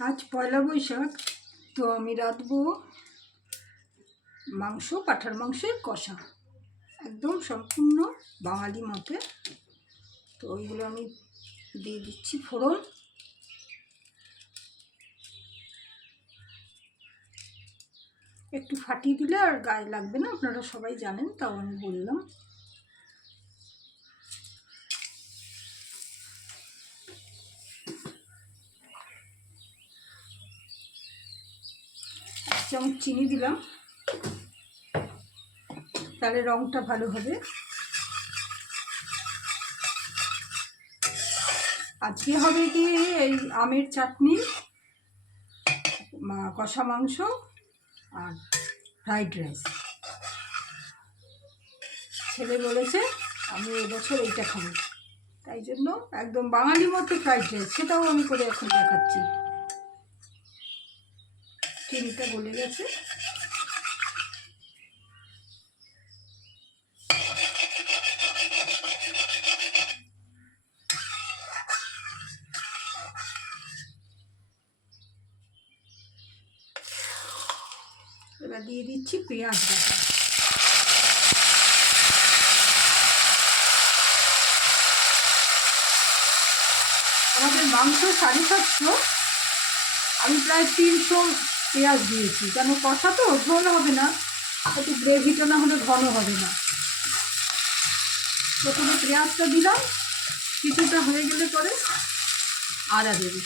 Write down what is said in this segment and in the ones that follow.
আজ পয়লা বৈশাখ, তো আমি রাঁধবো মাংস, পাঁঠার মাংসের কষা, একদম সম্পূর্ণ বাঙালি মতে। তো ওইগুলো আমি দিয়ে দিচ্ছি ফোড়ন। একটু ফাটিয়ে দিলে আর গায়ে লাগবে না, আপনারা সবাই জানেন, তাও আমি বললাম। এক চামচ চিনি দিলাম, তাহলে রঙটা ভালো হবে। আজকে হবে কি এই আমের চাটনি, কষা মাংস আর ফ্রাইড রাইস। ছেলে বলেছে আমি এবছর এইটা খাবো, তাই জন্য একদম বাঙালি মতো ফ্রাইড রাইস, সেটাও আমি করে এখন দেখাচ্ছি। চিনিটা গলে গেছে, এবার দিয়ে দিচ্ছি পেঁয়াজ বাটা। আমাদের মাংস 750, আমি প্রায় 300 পেঁয়াজ দিয়েছি, কেন কষা তো ঝোল হবে না, একটু গ্রেভিটা না হলে ঘন হবে না। প্রথমে পেঁয়াজটা দিলাম, কিছুটা হয়ে গেলে পরে আদা দেবো।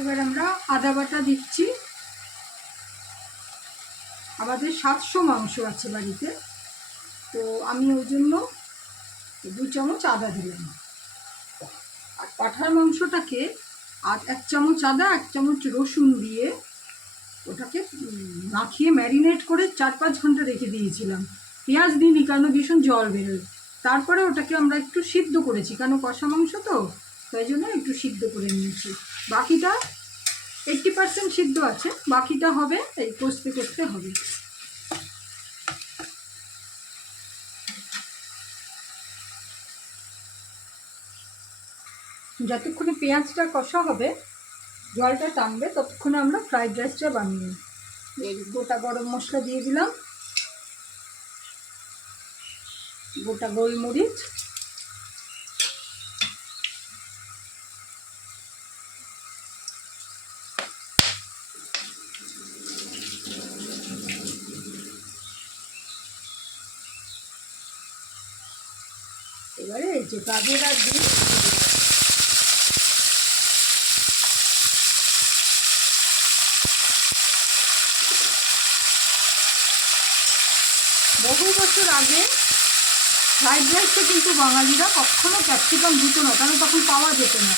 এবার আমরা আদা বাটা দিচ্ছি। আমাদের 700 মাংস আছে বাড়িতে, তো আমি ওই জন্য 2 চামচ আদা দিলাম। আর পাঁঠার মাংসটাকে 1 চামচ আদা 1 চামচ রসুন দিয়ে ওটাকে মাখিয়ে ম্যারিনেট করে 4-5 ঘন্টা রেখে দিয়েছিলাম। পেঁয়াজ দিইনি কারণ ভীষণ জল বেরোয়। তারপরে ওটাকে আমরা একটু সিদ্ধ করেছি, কেন কষা মাংস তো, তাই জন্য একটু সিদ্ধ করে নিয়েছি। বাকিটা 80% সিদ্ধ আছে, বাকিটা হবে এই কষতে কষতে হবে। যতক্ষণে পেঁয়াজটা কষা হবে, জলটা টানবে, ততক্ষণে আমরা ফ্রাইড রাইসটা বানিয়ে নিই। গোটা গরম মশলা দিয়ে দিলাম, গোটা গোলমরিচ, এবারে এই যে গাজর আর ডিম, বহু বছর আগে ফ্রাইড রাইসে কিন্তু বাঙালিরা কখনো ক্যাপসিকাম দিত না, কারণ তখন পাওয়া যেত না।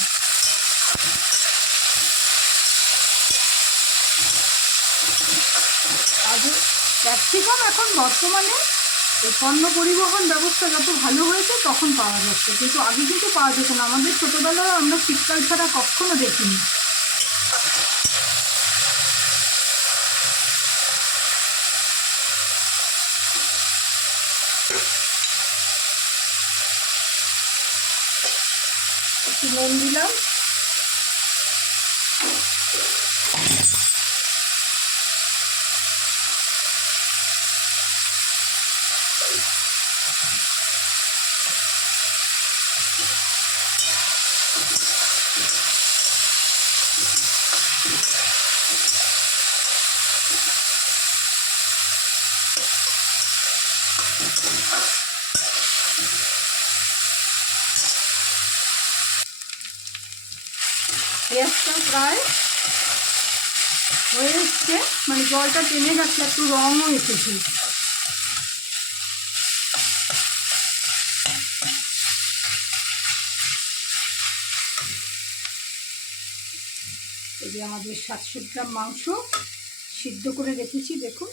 আজ ক্যাপসিকাম এখন বর্তমানে এই পণ্য পরিবহন ব্যবস্থা যত ভালো হয়েছে তখন পাওয়া যাচ্ছে, কিন্তু আগে কিন্তু পাওয়া যেত না। আমাদের ছোটোবেলায় আমরা শীতকাল ছাড়া কখনো দেখিনি। একটু নুন দিলাম, পেঁয়াজটা প্রায় হয়ে এসছে, মানে জলটা টেনে যাচ্ছে, একটু রঙও এসেছে। এই যে আমাদের 700 গ্রাম মাংস সিদ্ধ করে রেখেছি, দেখুন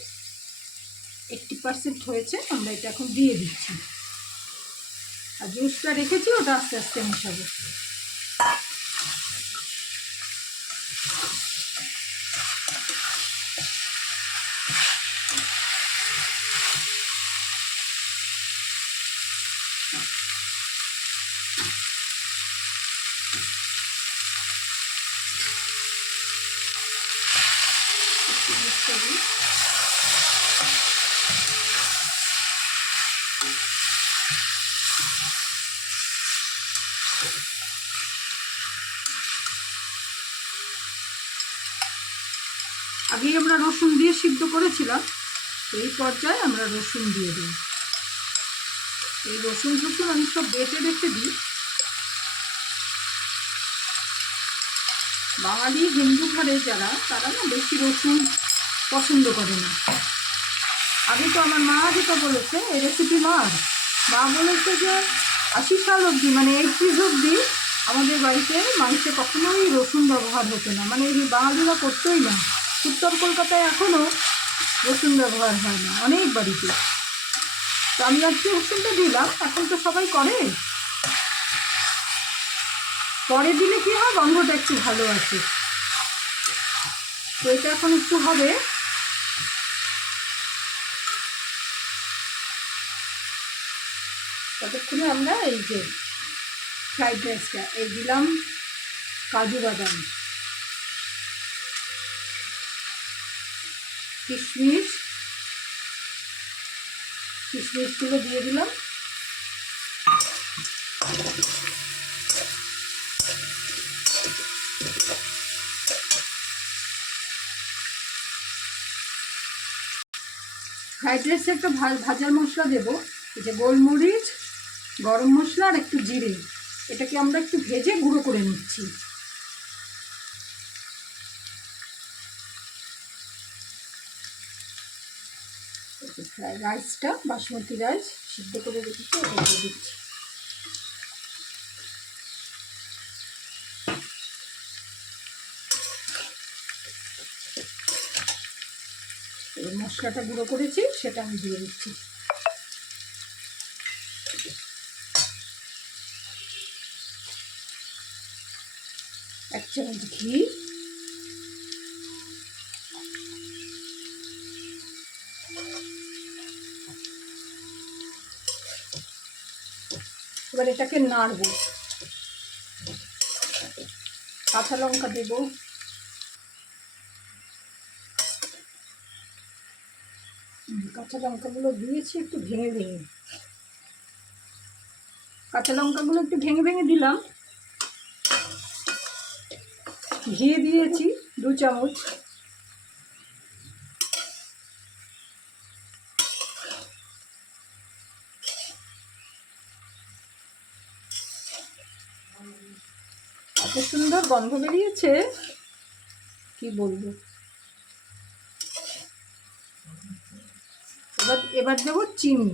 80% হয়েছে। আমরা এটা এখন দিয়ে দিচ্ছি, আর জুসটা রেখেছি ওটা আস্তে আস্তে মেশাবো। আগেই আমরা রসুন দিয়ে সিদ্ধ করেছিলাম, এই পর্যায়ে আমরা রসুন দিয়ে দিই। এই রসুন আমি সব বেটে রেখে দিই। বাঙালি হিন্দু ঘরে যারা, তারা না বেশি রসুন পছন্দ করে না। আগে তো আমার মা যেটা বলেছে, এই রেসিপি মা বলেছে যে 80 সাল অবধি, মানে 80 অবধি আমাদের বাড়িতে মাংসে কখনোই রসুন ব্যবহার হতো না, মানে এই বাঙালিরা করতোই না। উত্তর কলকাতায় এখনও রসুন ব্যবহার হয় না অনেক বাড়িতে। তো আমি আজকে রসুনটা দিলাম, এখন তো সবাই করে, পরে দিলে কী হয়, গন্ধটা একটু ভালো আছে। তো এটা এখন একটু হবে। ততক্ষণে আমরা এই যে ফ্রাইড রাইসটা এই দিলাম, কাজু বাদাম, কিশমিশগুলো দিয়ে দিলাম। ফ্রাইড রাইসে একটা ভাজার মশলা দেবো, এই যে গোলমরিচ, গরম মশলা আর একটু জিরে, এটাকে আমরা একটু ভেজে গুঁড়ো করে নিচ্ছি। রাইসটা বাসমতি রাইস সিদ্ধ করে রেখেছি, ওটা দিয়ে দিচ্ছি। এই মশলাটা গুঁড়ো করেছি সেটা আমি দিয়ে দিচ্ছি। এক চামচ ঘি, এবার এটাকে নাড়বো। কাঁচা লঙ্কা দেব, কাঁচা লঙ্কাগুলো দিয়েছি একটু ভেঙে ভেঙে, কাঁচা লঙ্কাগুলো একটু ভেঙে ভেঙে দিলাম। ঘি দিয়েছি 2 চামচ, এত সুন্দর গন্ধ বেরিয়েছে কি বলবো। এবার দেবো চিনি,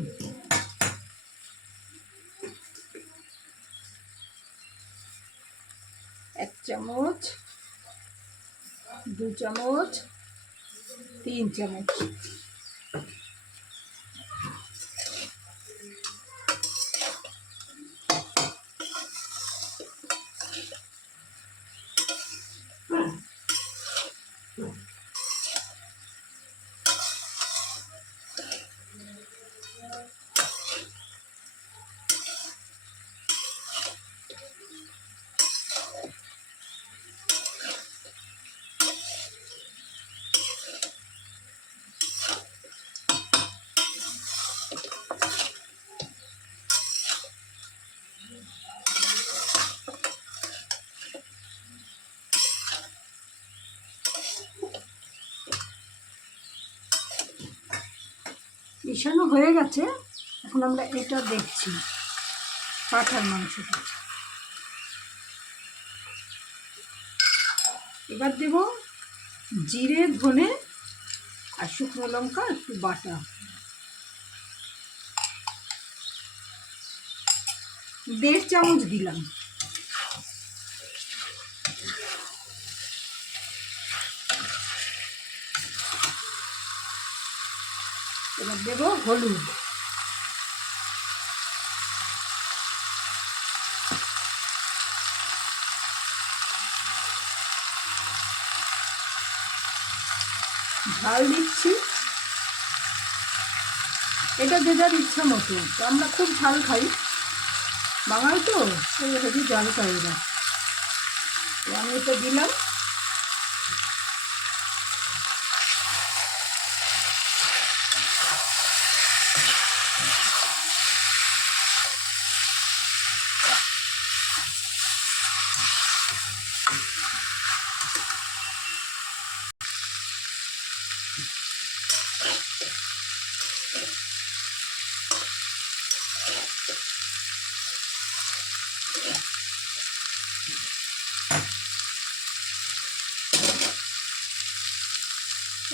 1 চামচ, 2 চামচ, 3 চামচ। মিশানো হয়ে গেছে, এখন আমরা এটা দেখছি পাঁঠার মাংসটা। এবার দেব জিরে, ধনে আর শুকনো লঙ্কা একটু বাটা, 1.5 চামচ দিলাম। এবার দেবো হলুদ, ঝাল দিচ্ছি, এটা যে যার ইচ্ছা মতো। তো আমরা খুব ঝাল খাই, বাঙাল তো হেভি ঝাল খাই না। তো আমি এটা দিলাম।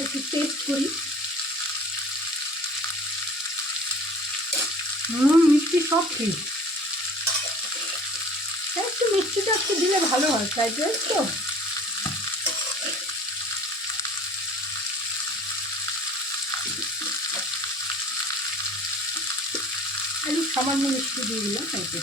একটু টেস্ট করি। মিষ্টি সব ঠিক, একটু মিষ্টিটা একটু দিলে ভালো হয়, ফ্রাইড রাইস তো। আমি সামান্য মিষ্টি দিয়ে দিলাম তাইতে।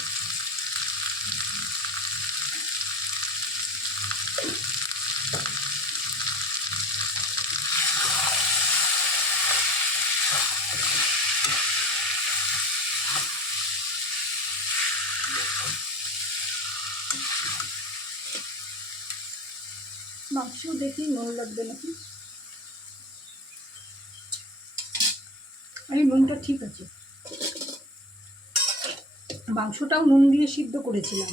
মাংস দেখি নুন লাগবে নাকি। এই নুনটা ঠিক আছে, মাংসটাও নুন দিয়ে সিদ্ধ করেছিলাম।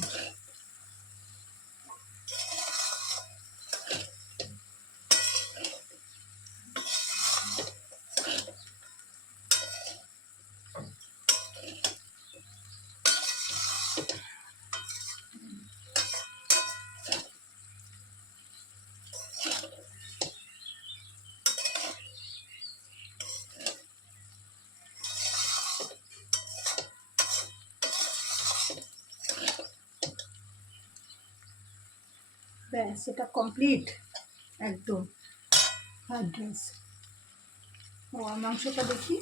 ব্যাস, এটা কমপ্লিট একদম ফ্রাইড রাইস। ও মাংসটা দেখি।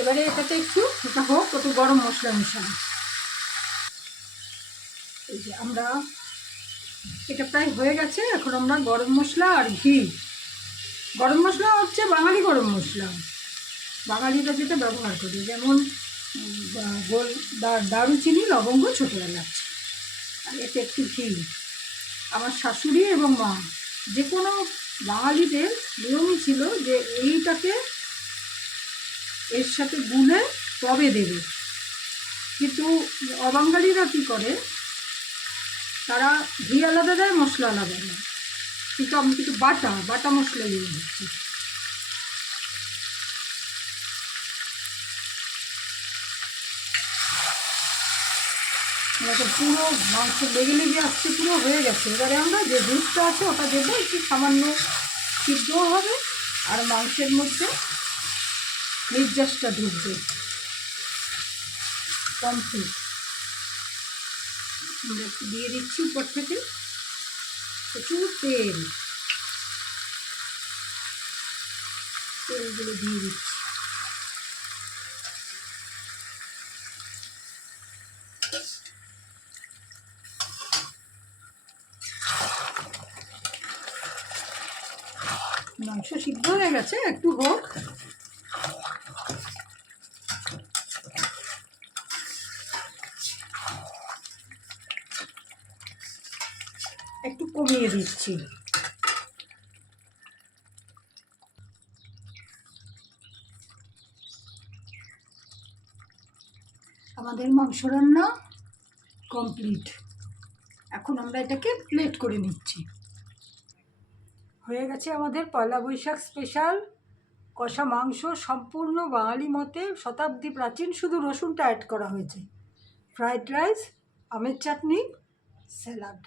এবারে এটাতে এটা হোক, একটু গরম মশলা মিশানো। এই যে আমরা এটা প্রায় হয়ে গেছে। এখন আমরা গরম মশলা আর ঘি, গরম মশলা হচ্ছে বাঙালি গরম মশলা, বাঙালিরা যেটা ব্যবহার করি, যেমন গোল দারুচিনি, লবঙ্গ, ছোটো এলাচ, আর এতে একটু ঘি। আমার শাশুড়ি এবং মা, যে কোনো বাঙালিদের নিয়মই ছিল যে এইটাকে এর সাথে গুলে তবে দেবে। কিন্তু অবাঙালিরা কী করে, তারা ঘি আলাদা দেয়, মশলা আলাদা দেয়, কিন্তু আমি কিন্তু বাটা মশলা ইউজ করছি। পুরো মাংস লেগে লেগে আসছে, পুরো হয়ে গেছে। এবারে আমরা যে দুধটা আছে ওটা দেবো, একটু সামান্য সিদ্ধও হবে আর মাংসের মধ্যে নির্যাসটা ঢুকবে। কমপ্লিট। আমরা একটু দিয়ে দিচ্ছি উপর থেকে প্রচুর তেলগুলো দিয়ে দিচ্ছি। মাংস সিদ্ধ হয়ে গেছে, একটু হোক। একটু কমিয়ে দিচ্ছি। আমাদের মাংস রান্না কমপ্লিট। এখন আমরা এটাকে প্লেট করে নিচ্ছি। হয়ে গেছে আমাদের পয়লা বৈশাখ স্পেশাল কষা মাংস, সম্পূর্ণ বাঙালি মতে শতাব্দী প্রাচীন, শুধু রসুনটা অ্যাড করা হয়েছে। ফ্রাইড রাইস, আমের চাটনি, স্যালাড।